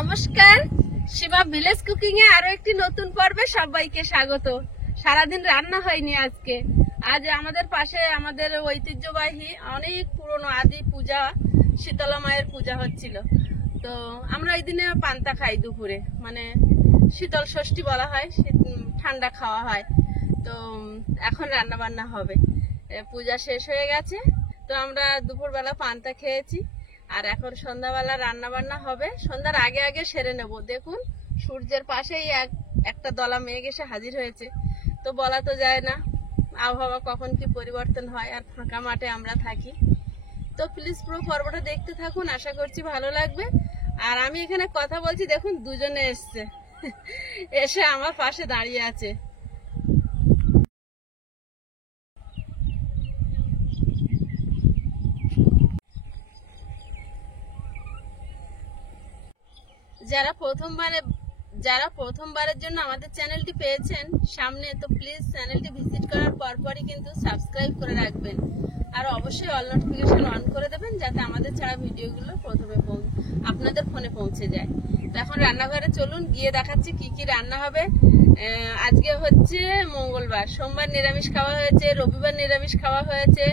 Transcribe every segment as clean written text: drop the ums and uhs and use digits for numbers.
নমস্কার, Shiba village cooking এ আরো একটি নতুন পর্বে সবাইকে স্বাগত। সারাদিন রান্না হয়নি আজকে। আজ আমাদের পাশে আমাদের ঐতিহ্যবাহী অনেক পুরনো আদি পূজা, শীতলা মায়ের পূজা হচ্ছিল। তো আমরা ওই দিনে পান্তা খাই দুপুরে, মানে শীতল ষষ্ঠী বলা হয়, ঠান্ডা খাওয়া হয়। তো এখন রান্না বান্না হবে, পূজা শেষ হয়ে গেছে। তো আমরা দুপুরবেলা পান্তা খেয়েছি, আর এখন সন্ধ্যাবেলা রান্না বান্না হবে। সন্ধ্যার আগে আগে সেরে নেব। দেখুন সূর্যের পাশেই একটা দলা মেঘ এসে হাজির হয়েছে। তো বলা তো যায় না আবহাওয়া কখন কি পরিবর্তন হয়, আর ফাঁকা মাঠে আমরা থাকি। তো প্লিজ পুরো পর্বটা দেখতে থাকুন, আশা করছি ভালো লাগবে। আর আমি এখানে কথা বলছি, দেখুন দুজনে এসছে, এসে আমার পাশে দাঁড়িয়ে আছে। যারা প্রথমবারের জন্য আমাদের চ্যানেলটি পেয়েছেন সামনে, তো প্লিজ চ্যানেলটি ভিজিট করার পরপরই কিন্তু সাবস্ক্রাইব করে রাখবেন, আর অবশ্যই অল নোটিফিকেশন অন করে দেবেন, যাতে আমাদের ছাড়া ভিডিওগুলো প্রথমে আপনাদের ফোনে পৌঁছে যায়। তো এখন রান্নাঘরে চলুন, গিয়ে দেখাচ্ছি কি কি রান্না হবে। আজকে হচ্ছে মঙ্গলবার, সোমবার নিরামিষ খাওয়া হয়েছে, রবিবার নিরামিষ খাওয়া হয়েছে।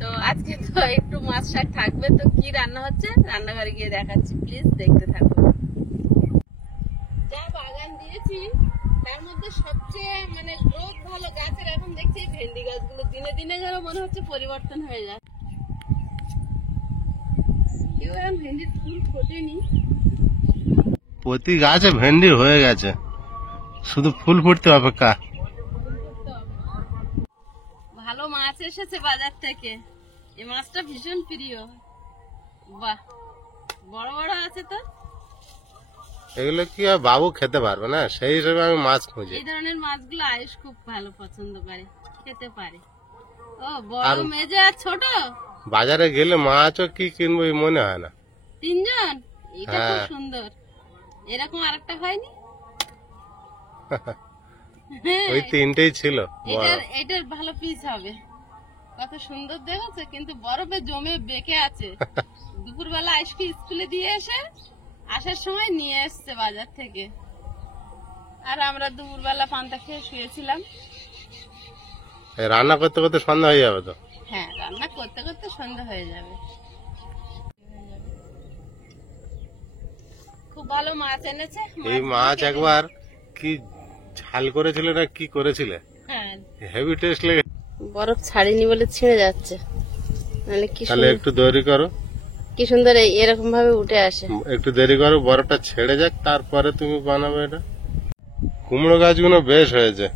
তো আজকে তো একটু মাছ শাক থাকবে। তো কি রান্না হচ্ছে রান্নাঘরে গিয়ে দেখাচ্ছি, প্লিজ দেখতে থাকুন। যা বাগান দিয়েছি তার মধ্যে সবচেয়ে মানে গ্রোথ ভালো গাছের এখন দেখছি ভেন্ডি গাছগুলো। দিনে দিনে যেন মনে হচ্ছে পরিবর্তন হয়ে যায়। কেউ এখন ভেন্ডির ফুল ফোটেনি, প্রতি গাছে ভেন্ডি হয়ে গেছে, শুধু ফুল ফুটতে অপেক্ষা। ভালো মাছ এসেছে বাজার থেকে। এই মাছটা ভীষণ প্রিয়। বাহ, বড় বড় আছে তো। এগুলো কি আর বাবু খেতে পারবে না, সেই হিসেবে আমি মাছ খুঁজি। এই ধরনের মাছগুলো আয়ুষ খুব ভালো পছন্দ করে, খেতে পারে। ও বড়, মেজে আর ছোট। বাজারে গেলে মাছও কি কিনবো মনে হয় না। তিনজন, এটা খুব হ্যাঁ। সুন্দর। এরকম আরেকটা হয়নি। ওই তিনটেই ছিল। এটার ভালো পিস হবে। কত সুন্দর দেখেছে, কিন্তু বরফে জমে বেঁকে আছে। দুপুরবেলা আইসকে স্কুলে দিয়ে আসার সময় নিয়ে এসছে বাজার থেকে। আর আমরা দুপুরবেলা পান্তা খেয়ে শুয়েছিলাম। রান্না করতে করতে সন্ধ্যা হয়ে যাবে তো। হ্যাঁ, রান্না করতে করতে সন্ধ্যা হয়ে যাবে। খুব ভালো মাছ এনেছে। এই মাছ একবার কি ঝাল করেছিল না কি করেছিলে, হ্যাঁ, হেভি টেস্ট লেগে। বরফ ছাড়িনি বলে ছিঁড়ে যাচ্ছে, নাহলে কি তাহলে একটু দেরি করো, কি সুন্দর এরকম ভাবে উঠে আসে। একটু দেরি করো, বরফটা ছেড়ে যাক, তারপরে তুমি বানাবে এটা। কুমড়ো গাছগুলো বেশ হয়েছে।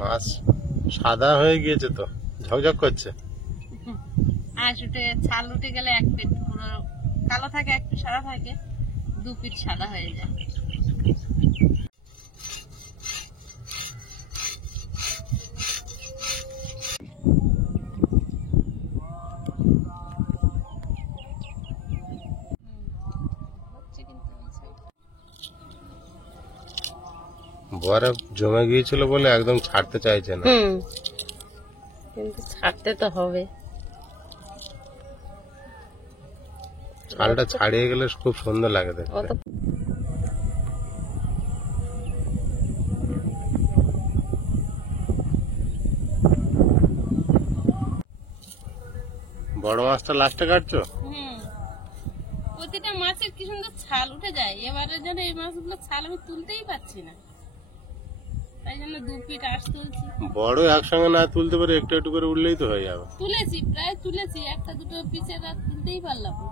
মাছ সাদা হয়ে গিয়েছে তো, ঝকঝক করছে। আঁশ উঠে, ছাল উঠে গেলে এক পিঠ পুরো কালো থাকে, এক পিঠ সাদা থাকে, দু পিঠ সাদা হয়ে যায়। বরফ জমে গিয়েছিল বলে একদম ছাড়তে চাইছে না। কিন্তু ছাড়তে তো হবে। ছালটা ছাড়িয়ে গেলে খুব সুন্দর লাগে দেখতে। বড় মাছটা লাস্টে কাটছো। প্রতিটা মাছের কি সুন্দর ছাল উঠে যায়। এবারের জন্য এই মাছগুলো ছাল আমি তুলতেই পারছি না, তাই জন্য দু পিঠ আঁশ তুলছি। বড় একসঙ্গে না তুলতে পারে, একটু একটু করে উঠলেই তো হয়ে যাবে। তুলেছি, প্রায় তুলেছি, একটা দুটো পিসের আর তুলতেই পারলাম না।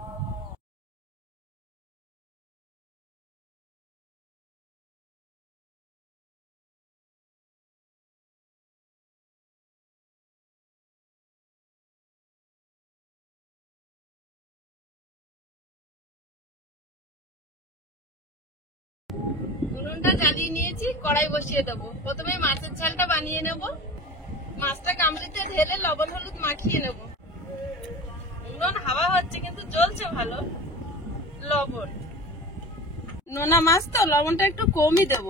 উনুনটা জ্বালিয়ে নিয়েছি, কড়াই বসিয়ে দেবো। প্রথমে মাছের ঝালটা বানিয়ে নেব। মাছটা গামলিতে ঢেলে লবণ হলুদ মাখিয়ে নেব। উনুন হাওয়া হচ্ছে কিন্তু জ্বলছে ভালো। লবণ, নোনা মাছ তো লবণটা একটু কমই দেব।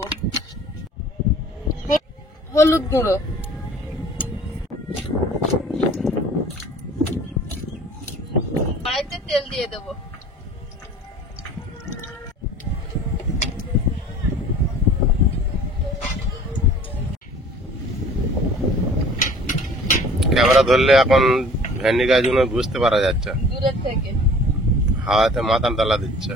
হলুদ গুঁড়ো, কড়াইতে তেল দিয়ে দেবো। ক্যামেরা ধরলে এখন ভেন্ডি গাছগুলো বুঝতে পারা যাচ্ছে, দূরের থেকে হাওয়াতে মাথা তলা দিচ্ছে।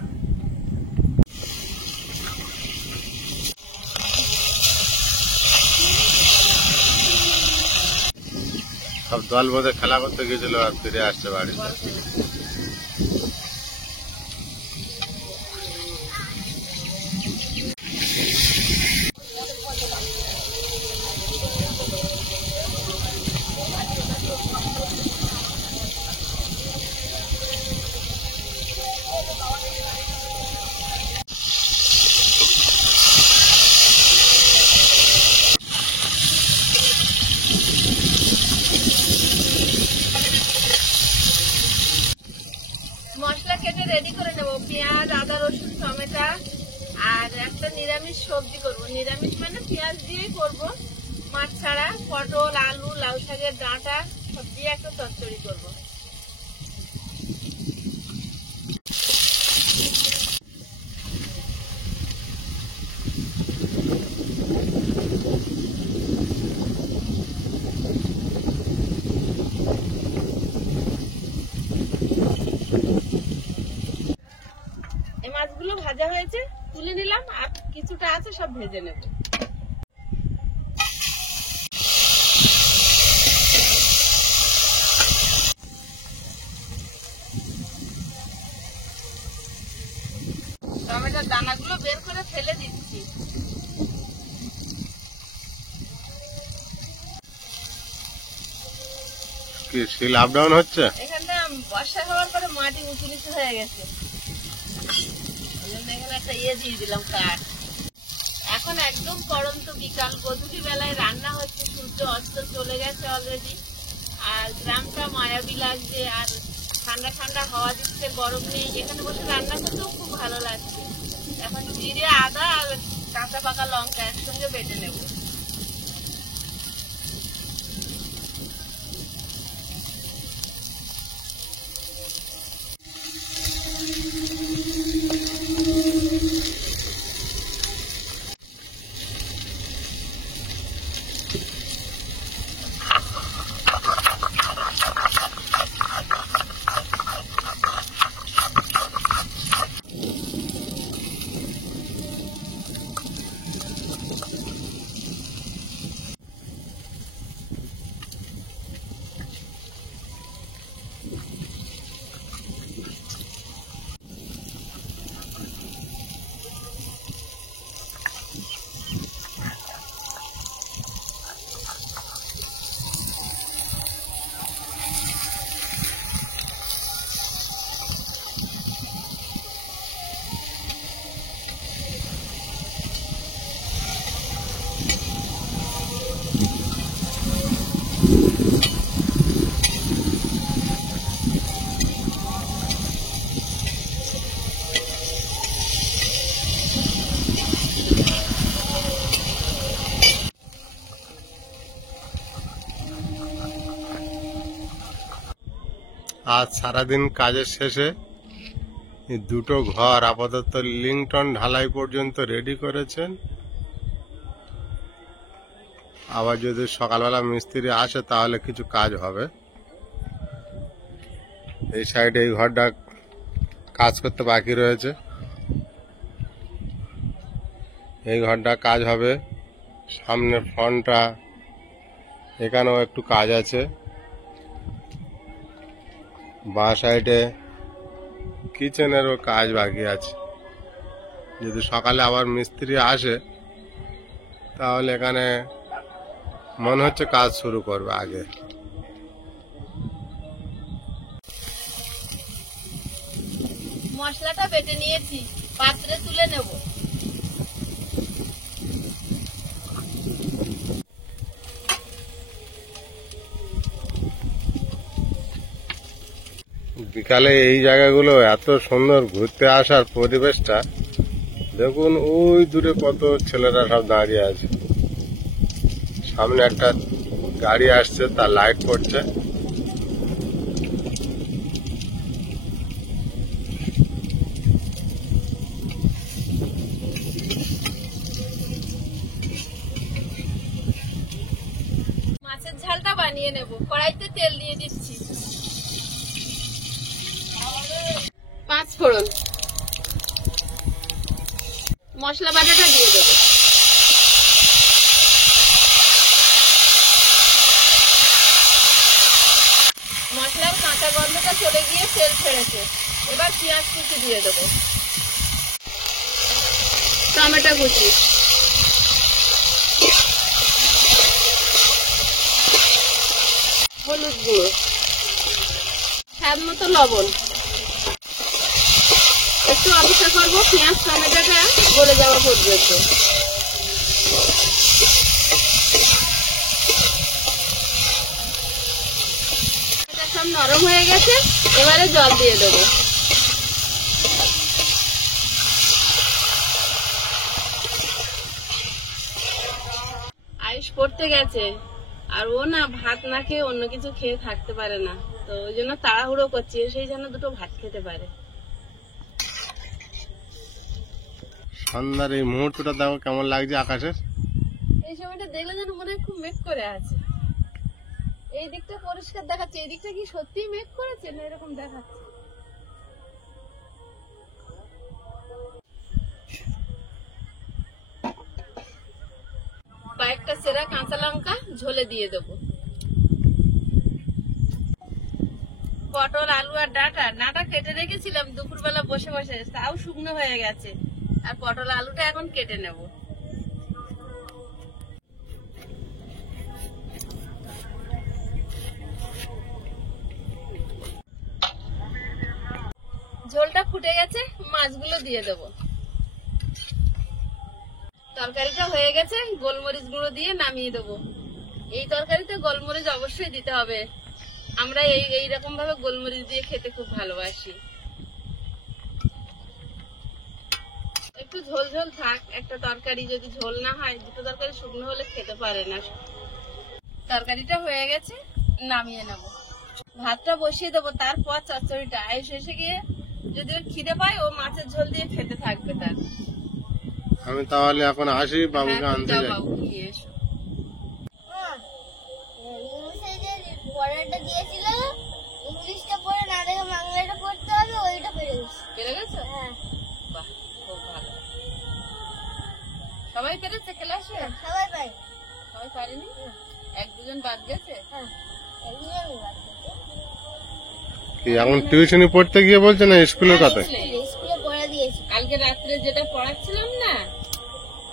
সব দল বোধে খেলা করতে গেছিল আর ফিরে আসছে বাড়িতে। মশলা কেটে রেডি করে নেবো। পেঁয়াজ, আদা, রসুন, টমেটো আর একটা নিরামিষ সবজি করব। নিরামিষ মানে পেঁয়াজ দিয়েই করব, মাছ ছাড়া। পটল, আলু, লাউ শাকের ডাঁটা সব দিয়ে একটা তরকারি করব। এই মাছগুলো ভাজা হয়েছে, তুলে নিলাম। আর কিছুটা আছে, সব ভেজে নেব। টমেটোর দানাগুলো বের করে ফেলে দিচ্ছি। কি শিল আপ ডাউন হচ্ছে? এখানটা বর্ষা হওয়ার পরে মাটি উঁচু নিচু হয়ে গেছে, ওই জন্য এখানে একটা দিয়ে দিলাম কাঠ। এখন একদম পড়ন্ত বিকাল, গধূলি বেলায় রান্না হচ্ছে। সূর্য অস্ত চলে গেছে অলরেডি। আর গ্রামটা মায়াবী লাগছে, আর ঠান্ডা ঠান্ডা হাওয়া দিচ্ছে, গরম নেই। এখানে বসে রান্না করতেও খুব ভালো লাগছে। এখন জিরে, আদা আর কাঁচা পাকা লঙ্কা একসঙ্গে বেটে নেব। আজ সারাদিন কাজের শেষে এই দুটো ঘর আপাতত লিংটন ঢালাই পর্যন্ত রেডি করেছেন। আবার যদি সকালবেলা মিস্ত্রি আসে তাহলে কিছু কাজ হবে। এই সাইডে এই ঘরটা কাজ করতে বাকি রয়েছে, এই ঘরটা কাজ হবে। সামনের ফ্রন্টটা এখানেও একটু কাজ আছে। বাঁ সাইডে কিচেনেরও কাজ বাকি আছে। যদি সকালে আবার মিস্ত্রি আসে তাহলে এখানে মনে হচ্ছে কাজ শুরু করবে আগে। মশলাটা বেটে নিয়েছি, পাত্রে তুলে নেব। বিকালে এই জায়গাগুলো এত সুন্দর ঘুরতে আসার পরিবেশটা দেখুন, ওই দূরে কত ছেলেরা সব দাঁড়িয়ে আছে। সামনে একটা গাড়ি আসছে, তার লাইট পড়ছে। মাছের ঝালটা বানিয়ে নেব। কড়াইতে তেল দিয়ে দিচ্ছি, 5 ফোড়ন, মশলা বাটাটা দিয়ে দেবো। মশলার কাঁচা গন্ধটা চলে গিয়ে তেল ছেড়েছে। এবার পেঁয়াজ কুচি দিয়ে দেবো, টমেটো কুচি, হলুদ গুঁড়ো, স্বাদ মতো লবণ। একটু অপেক্ষা করবো পেঁয়াজ টমেটোটা গলে যাওয়া পর্যন্ত। সব নরম হয়ে গেছে, এবারে জল দিয়ে দেবো। আয়ুষ পড়তে গেছে, আর ও না ভাত না খেয়ে অন্য কিছু খেয়ে থাকতে পারে না, তো ওই জন্য তাড়াহুড়ো করছি, সেই জন্য দুটো ভাত খেতে পারে। সন্ধ্যার এই মুহূর্তটা দেখো কেমন লাগছে আকাশের। এই সময়টা দেখলে যেন মনে হয় খুব মেঘ করে আছে। এই দিকটা পরিষ্কার দেখাচ্ছে, এই দিকটা কি সত্যি মেঘ করেছে না এরকম দেখাচ্ছে? কয়েকটা সেরা কাঁচা লঙ্কা ঝোলে দিয়ে দেবো। পটল, আলু আর ডাঁটা কেটে রেখেছিলাম দুপুরবেলা বসে বসে, তাও শুকনো হয়ে গেছে। আর পটল আলুটা এখন কেটে নেব। ঝোলটা ফুটে গেছে, মাছগুলো দিয়ে দেবো। তরকারিটা হয়ে গেছে, গোলমরিচ গুঁড়ো দিয়ে নামিয়ে দেবো। এই তরকারিতে গোলমরিচ অবশ্যই দিতে হবে, আমরা এইরকম ভাবে গোলমরিচ দিয়ে খেতে খুব ভালোবাসি। একটু ঝোল ঝোল থাক, একটা তরকারি যদি ঝোল না হয়, দুটো তরকারি শুকনো হলে খেতে পারে না। তরকারিটা হয়ে গেছে, নামিয়ে নেব। ভাতটা বসিয়ে দেবো, তারপর চচ্চড়িটা। আয়ুষ এসে গিয়ে যদি ওর খিদে পায়, ও মাছের ঝোল দিয়ে খেতে থাকবে। তার আমি তাহলে এখন আসি, বাবুকে আনতে যাই। বাবু নিয়ে এসো। পড়াটা দিয়েছিল, ইংলিশটা পড়ে না দেখে বাংলাটা পড়তে হবে, ওইটা পেরে গেছি। পেরে গেছো? হ্যাঁ, বাহ, খুব ভালো। সবাই পেরেছে ক্লাসে? সবাই পাই। সবাই পারেনি, এক দুজন বাদ গেছে। হ্যাঁ, একদমই বাদ দিতে। কি এখন টিউশনি পড়তে গিয়ে বলছে না স্কুলের কথা? স্কুলে পড়া দিয়েছি। কালকে রাত্রে যেটা পড়াচ্ছিলাম না,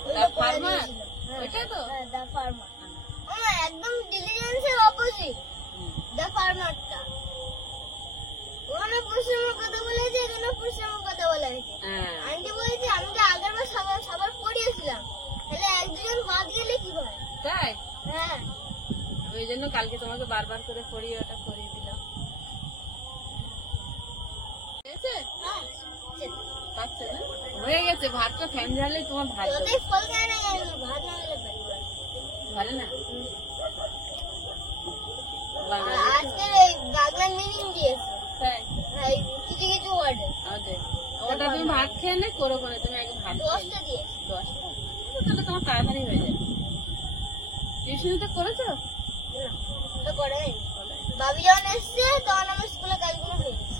ওইটা তার পড়া ফার্মার, দিয়েছিল। ওইটা তো? হ্যাঁ, দ্য ফার্মার। আমার একদম ডিলিজেন্সের অপোজিট, দ্য ফার্মারটা। ওখানে পরিশ্রমের কথা বলেছে, এখানে পরিশ্রমের কথা বলা হয়েছে। হ্যাঁ। আন্টি বলেছে আমি তো আগের বার সবার পড়িয়েছিলাম, তাহলে এক দুজন বাদ গেলে কি হয়? তাই হ্যাঁ, ওই জন্য কালকে তোমাকে বারবার করে পড়িয়ে ওটা করিয়ে দিলাম। হয়েছে? হ্যাঁ, পাচ্ছে না? হয়ে গেছে, ভাতটা ফ্যান ঝালে তোমার ভাত দেবো। তোদের ফল খায় না কেন? ভাত না খেলে পেট ভরে। ভালো না? আর বাঙালি তো। আজকের এই বাংলার মিনিং দিয়েছে, তাই? এই কিছু কিছু ওয়ার্ডে আচ্ছা, ওটা তুমি ভাত খেয়ে নে, করে করে তুমি আগে ভাত খেয়ে 10টা দিয়েছে। 10টা? তাহলে তোমার তাড়াতাড়ি হয়ে যাবে। টিউশনিতে করেছো? না, তো করে হয়নি। বাবি যখন এসছে তখন আমার স্কুলে কাজগুলো হয়ে গেছে।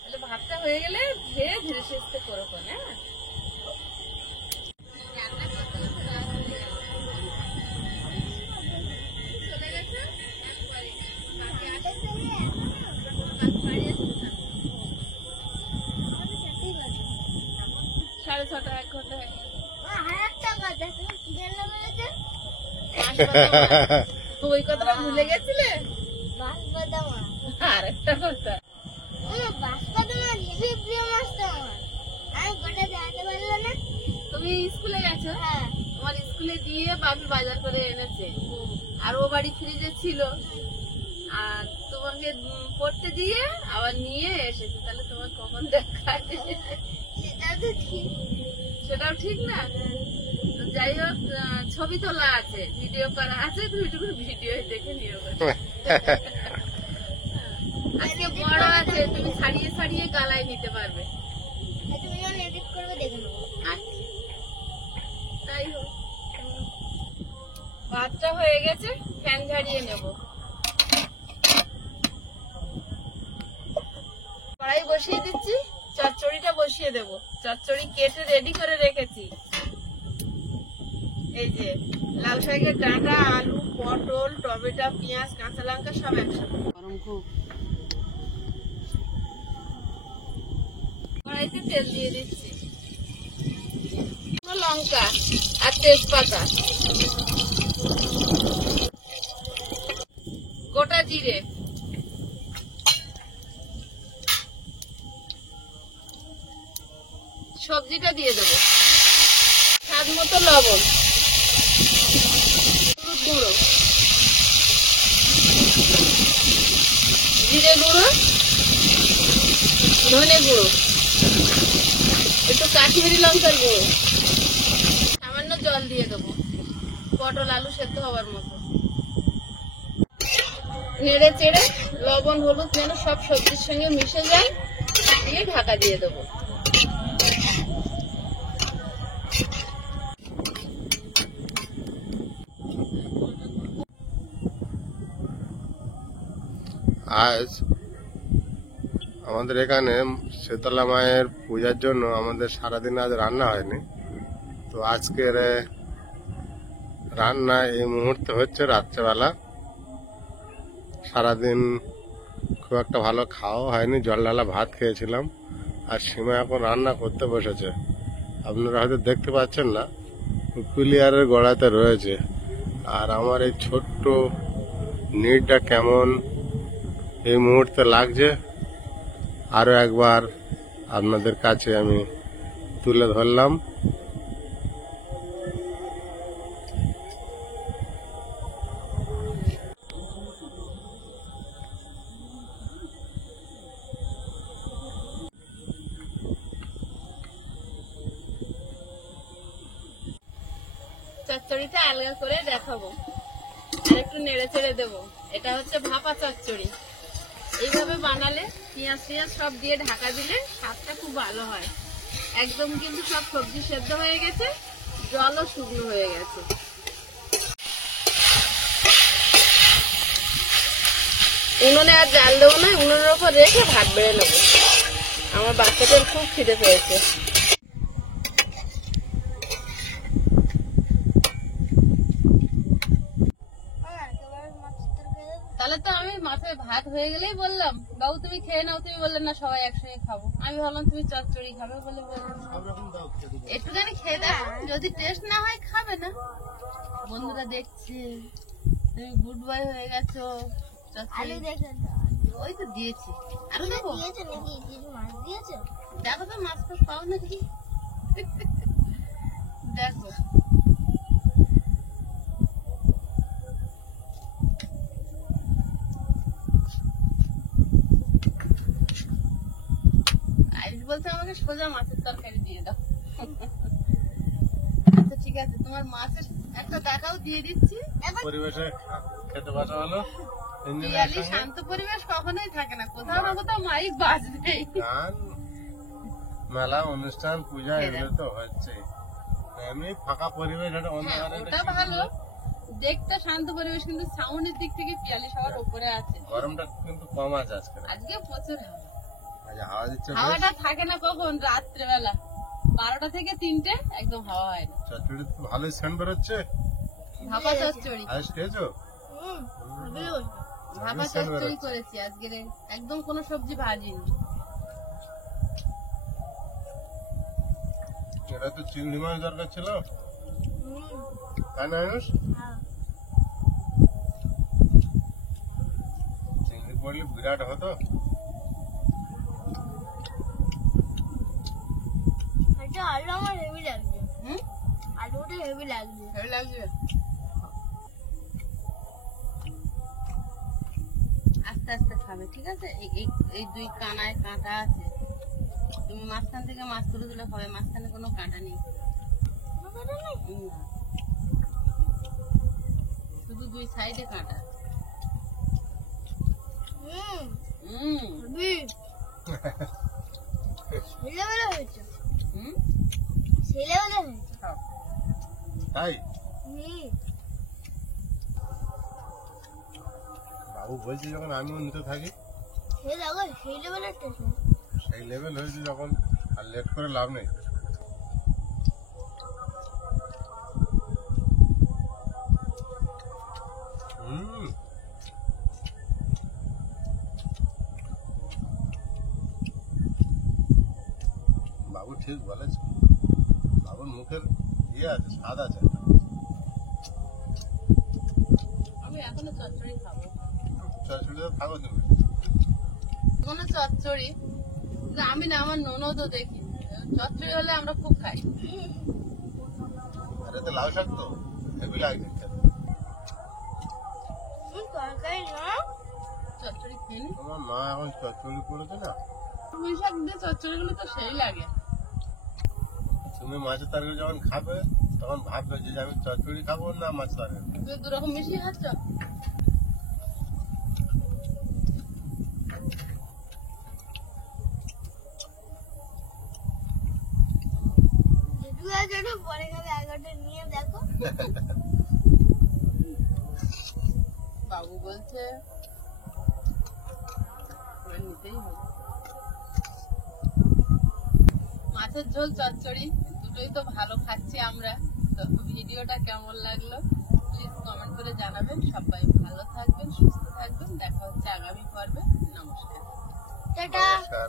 তাহলে ভাতটা হয়ে গেলে খেয়ে ধীরে সুস্থে করো, হ্যাঁ? রান্না করতে করতে রাত হয়ে গেল। চলে গেছে, একবারে। বাকি আছে। বাকি বাড়ি আসবে না। 6:30, 1 ঘন্টা হয়ে গেল। আর একটা কথা, তুমি কি রান্না করেছো? ওই কথাটা ভুলে গেছিলে? বাঁশপাতা মাছ। আর একটা কথা, আমার বাঁশপাতা মাছ হেবি প্রিয় মাছ তো আমার। আমি গোটা জানতে পারলো না। তুমি স্কুলে গেছো? হ্যাঁ, তোমার স্কুলে দিয়ে বাবি বাজার করে এনেছে, আর ও বাড়ি ফ্রিজে ছিল। আর পড়তে দিয়ে আবার নিয়ে এসেছে, তাহলে তোমার কখন দেখায়? সেটা তো ঠিক। সেটাও ঠিক না। তো যাই হোক, ছবি তোলা আছে, ভিডিও করা আছে, তুমি একটু ভিডিও দেখে নিও। আজকে বড় আছে, তুমি ছাড়িয়ে ছাড়িয়ে গালায় নিতে পারবে। তুমি যখন এডিট করবে দেখে নেবো। আচ্ছা, তাই হোক। ভাতটা হয়ে গেছে, ফ্যান ঝাড়িয়ে নেব। কড়াই বসিয়ে দিচ্ছি, চচ্চড়িটা বসিয়ে দেব। চচ্চড়ি কেটে রেডি করে রেখেছি। এই যে লাল শাকের ডাঁটা, আলু, পটল, টমেটো, পেঁয়াজ, কাঁচা লঙ্কা সব একসাথে। গরম খুব। কড়াইতে তেল দিয়ে দিচ্ছি, লঙ্কা আর তেজপাতা, গোটা জিরে, সবজিটা দিয়ে দেবো, স্বাদ মতো লবণ, হলুদ গুঁড়ো, জিরে গুঁড়ো, ধনে গুঁড়ো, একটু কাশ্মীরি লঙ্কার গুঁড়ো, সামান্য জল দিয়ে দেবো পটল আলু সেদ্ধ হওয়ার মতো। নেড়ে চেড়ে লবণ হলুদ যেন সব সবজির সঙ্গে মিশে যায়, দিয়ে ঢাকা দিয়ে দেবো। আজ আমাদের এখানে শীতলা মায়ের পূজার জন্য আমাদের সারাদিন আজ রান্না হয়নি। তো আজকের রান্না এই মুহূর্তে হচ্ছে রাত্রেবেলা। সারাদিন খুব একটা ভালো খাওয়া হয়নি, জল ঢালা ভাত খেয়েছিলাম। আর সীমা এখন রান্না করতে বসেছে, আপনারা হয়তো দেখতে পাচ্ছেন না, প্লেয়ারের গড়াতে রয়েছে। আর আমার এই ছোট্ট নিটটা কেমন এই মুহূর্তে লাগছে আরো একবার আপনাদের কাছে আমি তুলে ধরলাম। চচ্চড়িটা আলগা করে দেখাবো, আর একটু নেড়ে চেড়ে দেবো। এটা হচ্ছে ভাপা চচ্চড়ি। এইভাবে বানালে পেঁয়াজ টিয়াজ সব দিয়ে ঢাকা দিলে স্বাদটা খুব ভালো হয়। একদম কিন্তু সব সবজি সেদ্ধ হয়ে গেছে, জলও শুকনো হয়ে গেছে। উনুনে আর জাল দেবো না, উনুনের ওপর রেখে ভাত বেড়ে নেবো। আমার বাচ্চাদের খুব খিদে পেয়েছে। তাহলে তো আমি মাথায় ভাত হয়ে গেলেই বললাম বাবু তুমি খেয়ে নাও, তুমি বললেন না সবাই একসঙ্গে খাবো। আমি ভাবলাম তুমি চচ্চড়ি খাবে বলে বললাম একটুখানি খেয়ে দেখো, যদি টেস্ট না হয় খাবে না। বন্ধুরা দেখছে তুমি গুড বয় হয়ে গেছো। আলু দেখে ওই তো দিয়েছি, আলু দেবো। দিয়েছে নাকি কিছু মাছ দিয়েছে? দেখো তো মাছ ফাছ পাও নাকি দেখো। বলতে আমাকে সোজা মাছের তরকারি দিয়ে দাও। আচ্ছা ঠিক আছে, তোমার মাছের একটা টাকাও দিয়ে দিচ্ছি। পরিবেশে খেতে বসা হলো। পিয়ালি শান্ত পরিবেশ কখনোই থাকে না, কোথাও না কোথাও মাইক বাজবে। গান, মেলা, অনুষ্ঠান, পূজা এগুলো তো হচ্ছে। এমনি ফাঁকা পরিবেশ, এটা অন্ধকারে ওটা ভালো দেখতে শান্ত পরিবেশ, কিন্তু সাউন্ডের দিক থেকে পিয়ালি সবার উপরে আছে। গরমটা কিন্তু কম আছে আজকে। আজকে প্রচুর হাওয়া। হাওয়া দিচ্ছে, হাওয়াটা থাকে না কখন, রাত্রেবেলা 12টা থেকে 3টে একদম হাওয়া হয় না। চচ্চড়ি তো ভালোই সেন্ট বেরোচ্ছে। ভাপা চচ্চড়ি, আজ খেয়েছো? ভাপা চচ্চড়ি করেছি আজকে, একদম কোনো সবজি ভাজিনি। এটা তো চিংড়ি মাছ দরকার ছিল, তাই না আয়ুষ? চিংড়ি পড়লে বিরাট হতো। আলু আমার হেভি লাগবে। আলুটা হেভি লাগবে। হেভি লাগবে। আস্তে আস্তে আস্তে খাবে, ঠিক আছে? এই দুই কানায় কাঁটা আছে, তুমি মাঝখান থেকে মাছ তুলে দিলে হবে, মাঝখানে কোনো কাঁটা নেই। না, শুধু দুই সাইডে কাঁটা। ছেলেবেলা হয়েছে, হুম, ছেলেবেলা হয়েছে। তাই হুম, বাবু বলছে যখন আমিও নিতে থাকি, সে দেখো ছেলেবেলার টেনশন। সেই লেভেল হয়েছে যখন আর লেট করে লাভ নেই। হুম, বাবু ঠিক বলেছে, বাবুর মুখের ইয়ে আছে, স্বাদ আছে। আমি এখনো চচ্চড়ি খাবো, চচ্চড়ি তো থাকো তুমি। এখনো চচ্চড়ি। কিন্তু আমি না, আমার ননদও দেখি চচ্চড়ি হলে আমরা খুব খাই। আরে তো লাউ শাক তো হেভি লাগছে খেতে। তরকারি না, চচ্চড়ি খেয়ে নি। তোমার মা এখন চচ্চড়ি করেছে না, পুঁই শাক দিয়ে চচ্চড়ি গুলো তো সেই লাগে। তুমি মাছের তরকারি যখন খাবে তখন ভাববে যে আমি চচ্চড়ি খাবো না মাছ তরকারি। তুমি দুরকম মিশিয়ে খাচ্ছ। যেটুকু আছে একটু পরে খাবে, 11টা নিয়ে দেখো। বাবু বলছে করে নিতেই হবে। মাছের ঝোল চচ্চড়ি দুটোই তো ভালো খাচ্ছি আমরা। তো ভিডিওটা কেমন লাগলো প্লিজ কমেন্ট করে জানাবেন। সবাই ভালো থাকবেন, সুস্থ থাকবেন। দেখা হচ্ছে আগামী পর্বে। নমস্কার। টাটা। নমস্কার।